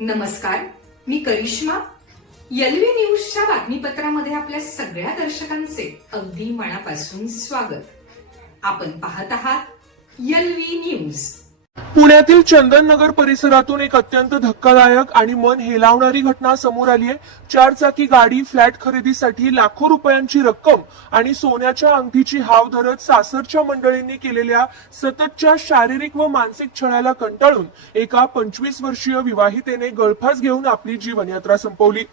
नमस्कार, मी करिश्मा. एलव्ही न्यूजच्या बातमीपत्रामध्ये आपल्या सगळ्या दर्शकांचे अगदी मनापासून स्वागत. आपण पाहत आहात एलव्ही न्यूज. पुण्यातील चंदननगर परिसरातून एक अत्यंत धक्कादायक आणि मन हेलावणारी घटना समोर आली आहे. 4 चाकी गाडी फ्लॅट खरेदीसाठी लाखो रुपयांची रक्कम आणि सोन्याच्या अंगठीची हाव धरत सासरच्या मंडळींनी केलेल्या सततच्या शारीरिक व मानसिक छळाला कंटाळून एका 25 वर्षीय विवाहितेने गळफास घेऊन आपली जीवनयात्रा संपवली.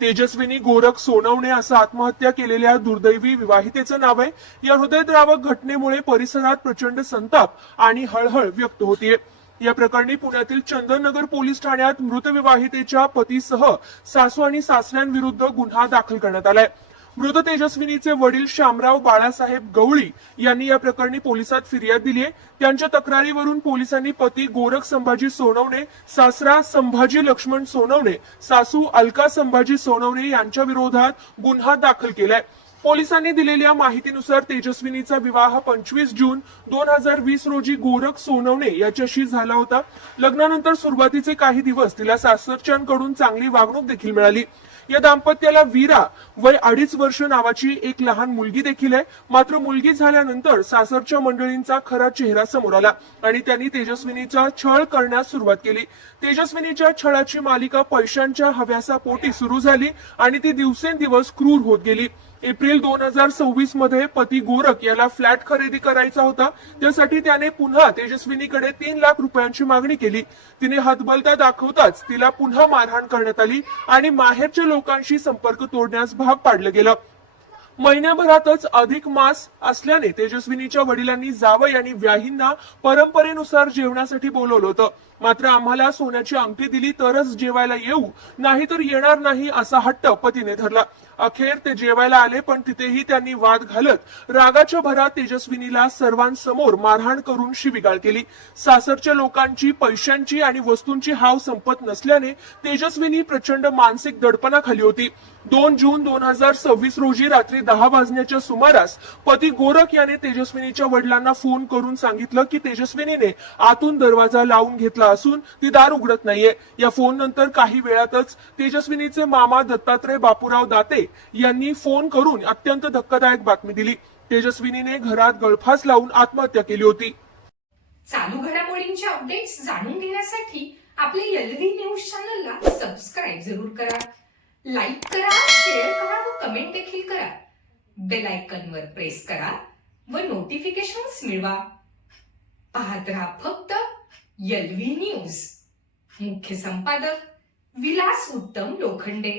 तेजस्विनी गोरख सोनवणे असं आत्महत्या केलेल्या दुर्दैवी विवाहितेचं नाव आहे. या हृदयद्रावक घटनेमुळे परिसरात प्रचंड संताप आणि हळहळ व्यक्त होतीये. या प्रकरणी पुण्यातील चंदननगर पोलीस ठाण्यात मृत विवाहितेच्या पतीसह सासू आणि सासऱ्यांविरुद्ध गुन्हा दाखल करण्यात आलाय. मृत तेजस्विनीचे वडील शामराव बाळासाहेब गवळी यांनी या प्रकरणी पोलिसात फिर्याद दिली आहे. त्यांच्या तक्रारीवरून पोलिसांनी पती गोरख संभाजी सोनवणे, सासरा संभाजी लक्ष्मण सोनवणे, सासू अलका संभाजी सोनवणे यांच्या विरोधात गुन्हा दाखल केलाय. पोलिसांनी दिलेल्या माहितीनुसार तेजस्विनीचा विवाह 25 जून 2020 रोजी गोरख सोनवणे याच्याशी झाला होता. लग्नानंतर सुरुवातीचे काही दिवस तिला सासरच्यांकडून चांगली वागणूक देखील मिळाली. या दाम्पत्याला वीरा वय 2.5 वर्ष नावाची एक लहान मुलगी देखील आहे. मात्र मुलगी झाल्यानंतर सासरच्या मंडळींचा खरा चेहरा समोर आला आणि त्यांनी तेजस्विनीचा छळ करण्यास सुरुवात केली. तेजस्विनीच्या छळाची मालिका पैशांच्या हव्यासापोटी सुरू झाली आणि ती दिवसेंदिवस क्रूर होत गेली. एप्रिल 2026 मध्ये पती गोरख याला फ्लॅट खरेदी करायचा होता. त्यासाठी त्याने पुन्हा तेजस्विनीकडे 3 लाख रुपयांची मागणी केली. तिने हतबलता दाखवताच तिला पुन्हा मारहाण करण्यात आली आणि माहेरच्या लोकांशी संपर्क तोडण्यास भाग पाडलं गेलं. महिन्याभरातच अधिक मास असल्याने तेजस्विनीच्या वडिलांनी जावई आणि व्याहींना परंपरेनुसार जेवणासाठी बोलवलं होतं. मात्र आम्हाला सोन्याची अंगठी दिली तरच जेवायला येऊ, नाहीतर येणार नाही असा हट्ट पतीने धरला. अखेर ते जेवायला आले, पण तिथेही त्यांनी वाद घालत रागाच्या भरात तेजस्विनीला सर्वांसमोर मारहाण करून शिवीगाळ केली. सासरच्या लोकांची पैशांची आणि वस्तूंची हाव संपत नसल्याने तेजस्विनी प्रचंड मानसिक दडपणाखाली होती. 2 जून 2026 रोजी रात्री 10 वाजण्याच्या सुमारास पती गोरख याने तेजस्विनीच्या वडिलांना फोन करून सांगितलं की तेजस्विनीने आतून दरवाजा लावून घेतला असून ती दार उघडत नाहीये. या फोन नंतर काही वेळातच तेजस्विनीचे मामा दत्तात्रय बापूराव दाते यांनी फोन करून अत्यंत धक्कादायक बातमी दिली. तेजस्विनीने घरात गळफास लावून आत्महत्या केली होती. चालू घडामोडींचे अपडेट्स जाणून घेण्यासाठी आपल्या एलव्ही न्यूज चॅनलला सबस्क्राईब जरूर करा, लाईक करा, शेअर करा व कमेंट देखील करा. बेल आयकॉनवर प्रेस करा व नोटिफिकेशन्स मिळवा. पाहत रहा फक्त एलव्ही न्यूज. मुख्य संपादक विलास उत्तम लोखंडे.